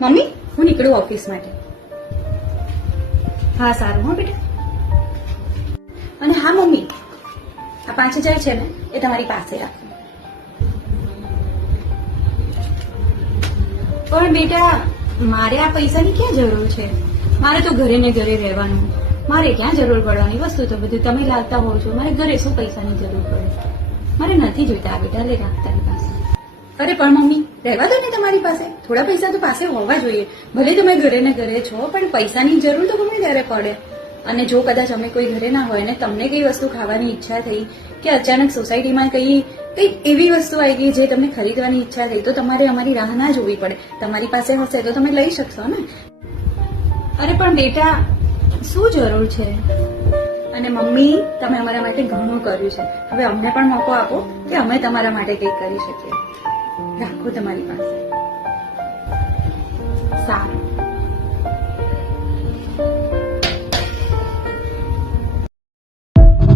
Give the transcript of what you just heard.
Mummy હું નીકળું office માટે. હા સારું હો બેટા. અને હા મમ્મી, આ 5,000 છે ને એ તમારી પાસે રાખો. પણ બેટા મારે આ પૈસાની ક્યાં જરૂર છે? મારે તો ઘરે ને ઘરે રહેવાનું. મારે ક્યાં જરૂર પડવાની? વસ્તુ તો બધું તમે લાવતા હોવ છો. મારે ઘરે શું પૈસાની જરૂર પડે? મારે નથી જોઈતા આ બેટા, લે રાખ તારી પાસે. અરે પણ મમ્મી રહેવા દો ને, તમારી પાસે થોડા પૈસા તો પાસે હોવા જોઈએ. ભલે તમે ઘરે ને ઘરે છો, પણ પૈસાની જરૂર તો ગમે ત્યારે પડે. અને જો કદાચ અમે કોઈ ઘરે ના હોય ને તમને કઈ વસ્તુ ખાવાની ઈચ્છા થઈ, કે અચાનક સોસાયટીમાં કઈ એવી વસ્તુ આવી ગઈ જે તમને ખરીદવાની ઈચ્છા થઈ, તો તમારે અમારી રાહ ના જોવી પડે. તમારી પાસે હશે તો તમે લઈ શકશો ને. અરે પણ બેટા શું જરૂર છે? અને મમ્મી તમે અમારા માટે ઘણું કર્યું છે, હવે અમને પણ મોકો આપો કે અમે તમારા માટે કંઈક કરી શકીએ. રાખો તમારી પાસે.